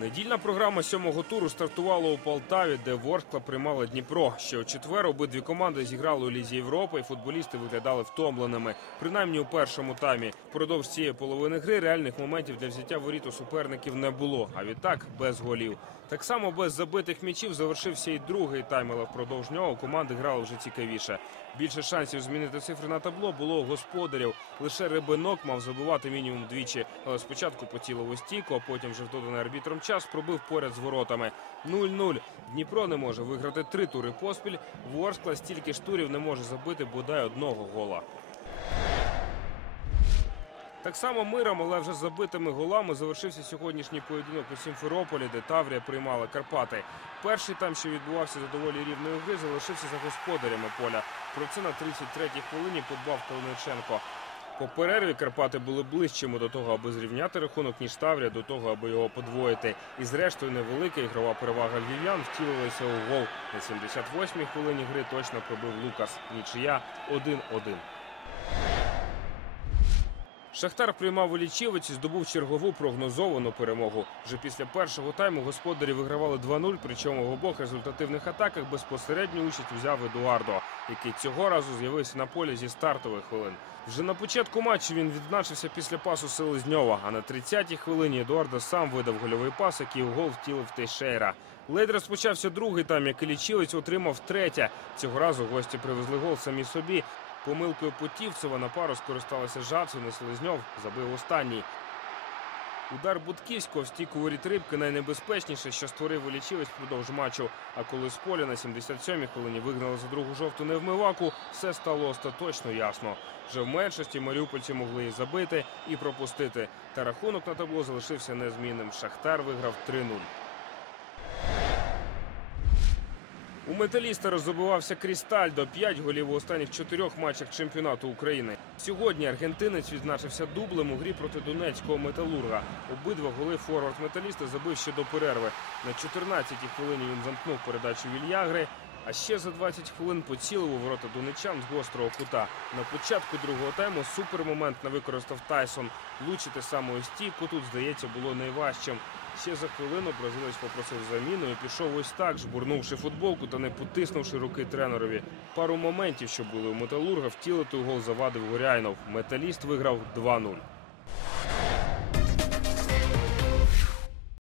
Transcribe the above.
Недільна програма сьомого туру стартувала у Полтаві, де Ворскла приймала Дніпро. Ще у четвер обидві команди зіграли у Лізі Європи, і футболісти виглядали втомленими. Принаймні у першому таймі. Впродовж цієї половини гри реальних моментів для взяття воріт у суперників не було. А відтак без голів. Так само без забитих м'ячів завершився і другий тайм, але впродовж нього команди грали вже цікавіше. Більше шансів змінити цифри на табло було у господарів. Лише рибинок мав забивати мінімум двічі. Але спочатку поцілив у стійку, а потім вже в доданий арбітром час пробив поряд з воротами. 0-0. Дніпро не може виграти три тури поспіль. Ворскла стільки ж турів не може забити бодай одного гола. Так само миром, але вже забитими голами завершився сьогоднішній поєдинок у Сімферополі, де Таврія приймала Карпати. Перший там, що відбувався за доволі рівної гри, залишився за господарями поля. Про це на 33-й хвилині подбав Калиниченко. По перерві Карпати були ближчими до того, аби зрівняти рахунок, ніж Таврія до того, аби його подвоїти. І зрештою невелика ігрова перевага львів'ян втілилася у гол. На 78-й хвилині гри точно пробив Лукас. Нічия 1-1. Шахтар приймав у Лічівець і здобув чергову прогнозовану перемогу. Вже після першого тайму господарі вигравали 2-0, причому в обох результативних атаках безпосередню участь взяв Едуардо, який цього разу з'явився на полі зі стартових хвилин. Вже на початку матчу він відзначився після пасу Селезньова, а на 30-й хвилині Едуардо сам видав гольовий пас, який у гол втілив Тейшейра. Ледь розпочався другий тайм, як і Лічівець отримав третє. Цього разу гості привезли гол самі собі. Помилкою Путівцева на пару скористалися Жацин і Селезньов забив останній. Удар Будківського в стійку рибки найнебезпечніше, що створив Величівець впродовж матчу. А коли з поля на 77-й хвилині вигнали за другу жовту невмиваку, все стало остаточно ясно. Вже в меншості маріупольці могли і забити, і пропустити. Та рахунок на табло залишився незмінним. Шахтар виграв 3-0. У металіста роззабивався Крістальдо. П'ять голів у останніх чотирьох матчах чемпіонату України. Сьогодні аргентинець відзначився дублем у грі проти донецького металурга. Обидва голи форвард металіста забив ще до перерви. На 14-й хвилині він замкнув передачу Вільягри. А ще за 20 хвилин поцілив у ворота донечан з гострого кута. На початку другого тайму супермомент не використав Тайсон. Влучити саме у стійку тут, здається, було найважчим. Ще за хвилину бразилець попросив заміну і пішов ось так, жбурнувши футболку та не потиснувши руки тренерові. Пару моментів, що були у металурга, втілити у гол завадив Горяйнов. Металіст виграв 2-0.